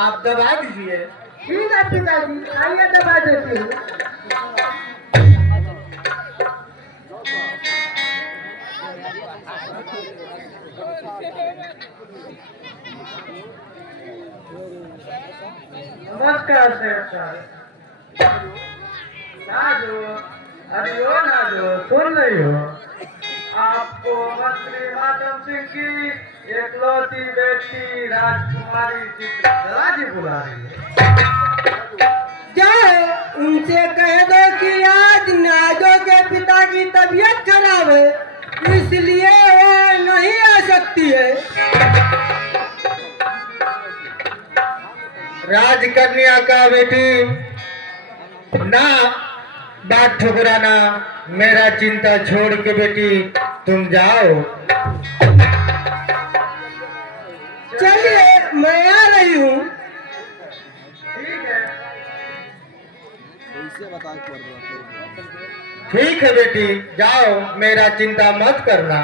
आप दबा दीजिए। ठीक है पिताजी, आइए दबा देती हूँ। नमस्कार सेठ साहब। नाजो, अरे हो नाजो, सुन रही हो? आपको मंत्री मातम सिंह की एकलौती बेटी राजकुमारी चित्रा जी बुला रही है। क्या है? उनसे कह दो कि आज नाजो के पिता की तबीयत खराब है, इसलिए वो नहीं आ सकती है। राजकन्या का बेटी ना बात ठुकराना, मेरा चिंता छोड़ के बेटी तुम जाओ। चलिए मैं आ रही हूँ। ठीक है बेटी, जाओ, मेरा चिंता मत करना।